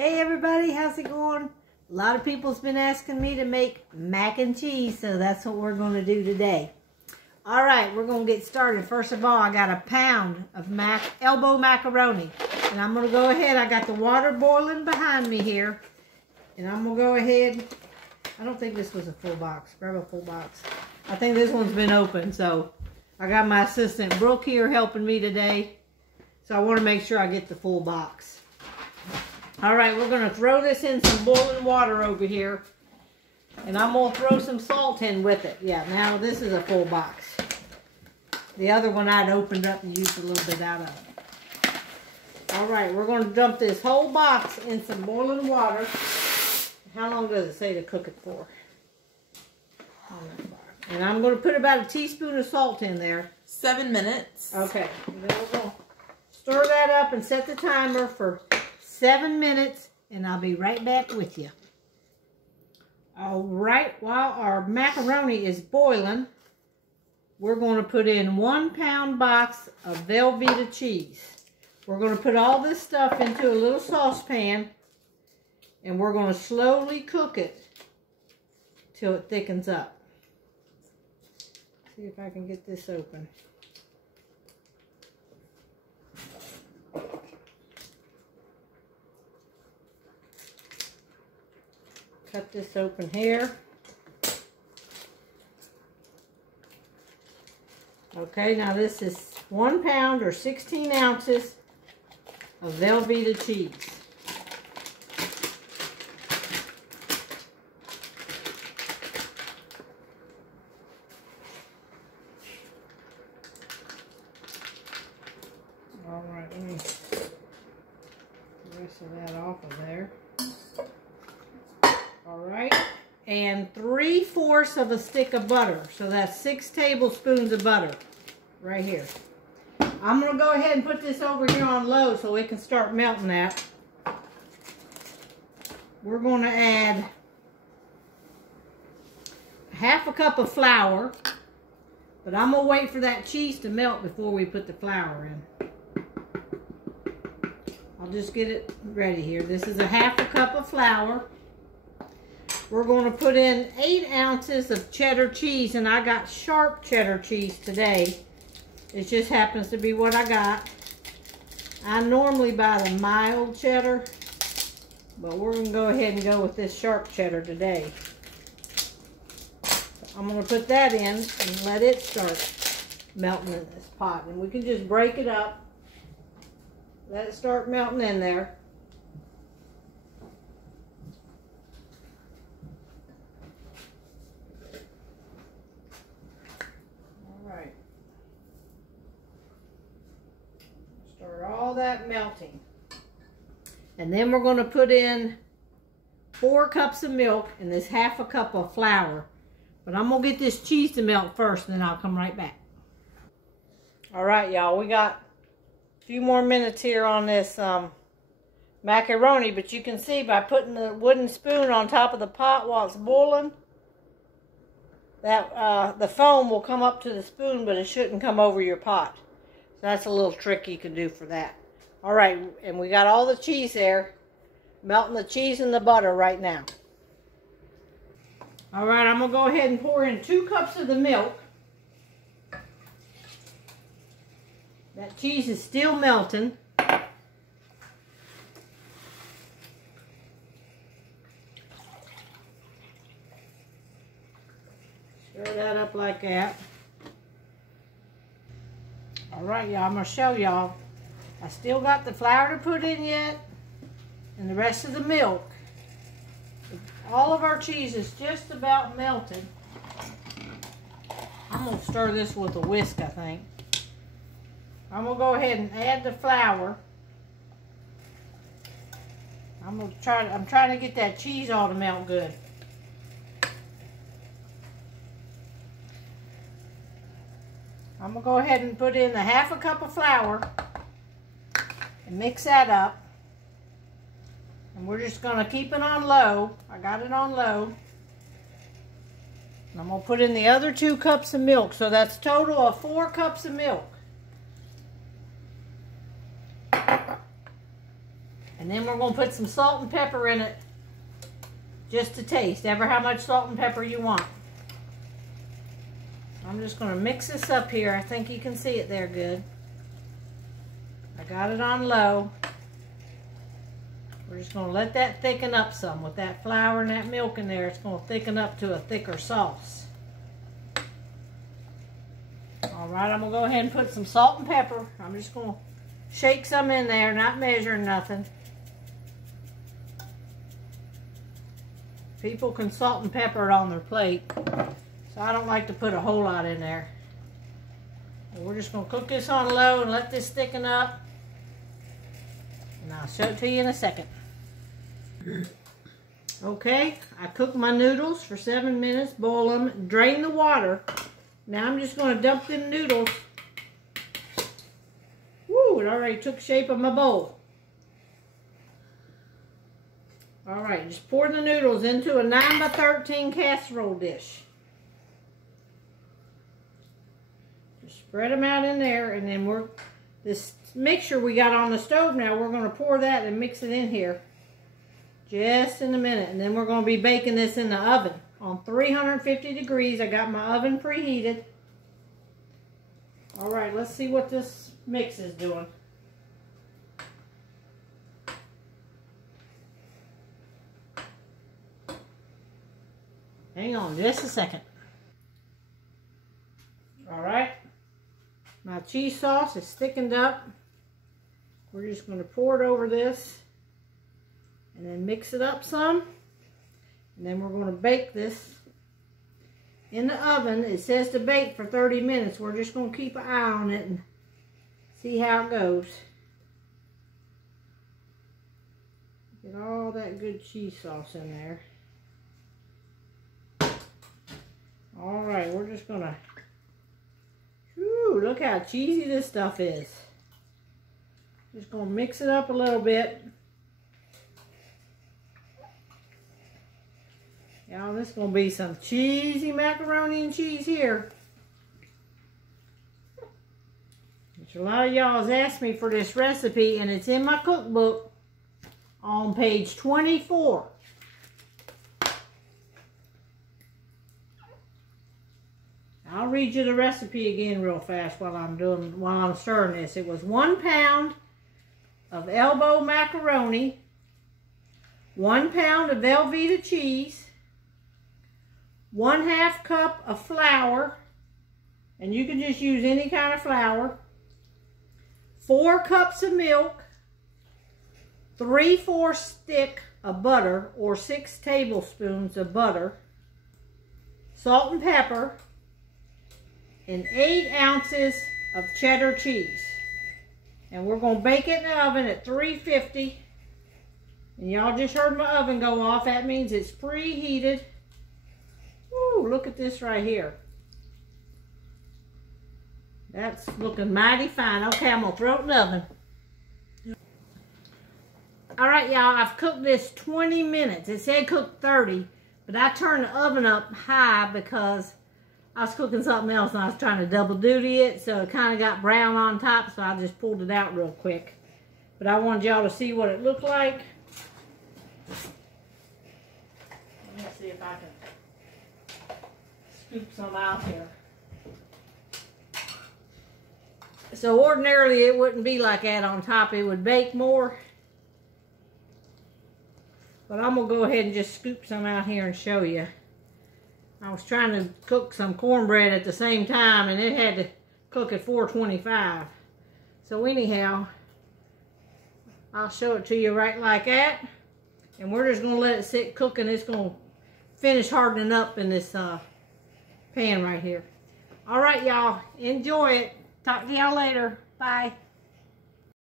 Hey everybody, how's it going? A lot of people's been asking me to make mac and cheese, so that's what we're going to do today. All right, we're going to get started. First of all, I got a pound of elbow macaroni. And I'm going to go ahead, I got the water boiling behind me here. And I'm going to go ahead, I don't think this was a full box. Grab a full box. I think this one's been open, so I got my assistant Brooke here helping me today. So I want to make sure I get the full box. All right, we're going to throw this in some boiling water over here. And I'm going to throw some salt in with it. Yeah, now this is a full box. The other one I'd opened up and used a little bit out of it. All right, we're going to dump this whole box in some boiling water. How long does it say to cook it for? And I'm going to put about a teaspoon of salt in there. 7 minutes. Okay, and then we're going to stir that up and set the timer for 7 minutes, and I'll be right back with you. All right, while our macaroni is boiling, we're going to put in 1 pound box of Velveeta cheese. We're going to put all this stuff into a little saucepan, and we're going to slowly cook it till it thickens up. See if I can get this open. Cut this open here. Okay, now this is 1 pound or 16 ounces of Velveeta cheese. All right, let me get the rest of that off of there. All right, and 3/4 of a stick of butter. So that's 6 tablespoons of butter right here. I'm going to go ahead and put this over here on low so it can start melting that. We're going to add 1/2 cup of flour, but I'm going to wait for that cheese to melt before we put the flour in. I'll just get it ready here. This is 1/2 cup of flour. We're going to put in 8 ounces of cheddar cheese, and I got sharp cheddar cheese today. It just happens to be what I got. I normally buy the mild cheddar, but we're going to go ahead and go with this sharp cheddar today. So I'm going to put that in and let it start melting in this pot. And we can just break it up. Let it start melting in there. All that melting. And then we're going to put in 4 cups of milk and this 1/2 cup of flour. But I'm going to get this cheese to melt first, and then I'll come right back. All right, y'all. We got a few more minutes here on this macaroni, but you can see by putting the wooden spoon on top of the pot while it's boiling, that the foam will come up to the spoon, but it shouldn't come over your pot. That's a little trick you can do for that. All right, and we got all the cheese there. Melting the cheese and the butter right now. All right, I'm going to go ahead and pour in 2 cups of the milk. That cheese is still melting. Stir that up like that. All right, y'all, I'm going to show y'all. I still got the flour to put in yet, and the rest of the milk. All of our cheese is just about melted. I'm going to stir this with a whisk, I think. I'm going to go ahead and add the flour. I'm trying to get that cheese all to melt good. I'm going to go ahead and put in the 1/2 cup of flour and mix that up. And we're just going to keep it on low. I got it on low. And I'm going to put in the other 2 cups of milk. So that's a total of 4 cups of milk. And then we're going to put some salt and pepper in it just to taste, ever how much salt and pepper you want. I'm just going to mix this up here. I think you can see it there good. I got it on low. We're just going to let that thicken up some. With that flour and that milk in there, it's going to thicken up to a thicker sauce. Alright, I'm going to go ahead and put some salt and pepper. I'm just going to shake some in there, not measuring nothing. People can salt and pepper it on their plate, so I don't like to put a whole lot in there. And we're just going to cook this on low and let this thicken up. And I'll show it to you in a second. Okay, I cooked my noodles for 7 minutes, boil them, drain the water. Now I'm just going to dump them noodles. Woo, it already took shape of my bowl. Alright, just pour the noodles into a 9x13 casserole dish. Just spread them out in there, and then this mixture we got on the stove now, we're going to pour that and mix it in here just in a minute. And then we're going to be baking this in the oven on 350 degrees. I got my oven preheated. Alright, let's see what this mix is doing. Hang on just a second. Alright, my cheese sauce is thickened up. We're just going to pour it over this and then mix it up some. And then we're going to bake this in the oven. It says to bake for 30 minutes. We're just going to keep an eye on it and see how it goes. Get all that good cheese sauce in there. Alright, we're just going to... Whew, look how cheesy this stuff is. Just going to mix it up a little bit. Y'all, this is going to be some cheesy macaroni and cheese here. Which a lot of y'all has asked me for this recipe, and it's in my cookbook on page 24. I'll read you the recipe again real fast while I'm stirring this. It was 1 pound of elbow macaroni, 1 pound of Velveeta cheese, 1/2 cup of flour, and you can just use any kind of flour, 4 cups of milk, 3/4 stick of butter or 6 tablespoons of butter, salt and pepper, and 8 ounces of cheddar cheese. And we're going to bake it in the oven at 350. And y'all just heard my oven go off. That means it's preheated. Woo, look at this right here. That's looking mighty fine. Okay, I'm going to throw it in the oven. Alright, y'all, I've cooked this 20 minutes. It said cook 30, but I turned the oven up high because I was cooking something else and I was trying to double duty it, so it kind of got brown on top, so I just pulled it out real quick. But I wanted y'all to see what it looked like. Let me see if I can scoop some out here. So ordinarily it wouldn't be like that on top, it would bake more. But I'm going to go ahead and just scoop some out here and show you. I was trying to cook some cornbread at the same time, and it had to cook at 425. So anyhow, I'll show it to you right like that. And we're just going to let it sit cooking. It's going to finish hardening up in this pan right here. Alright, y'all. Enjoy it. Talk to y'all later. Bye.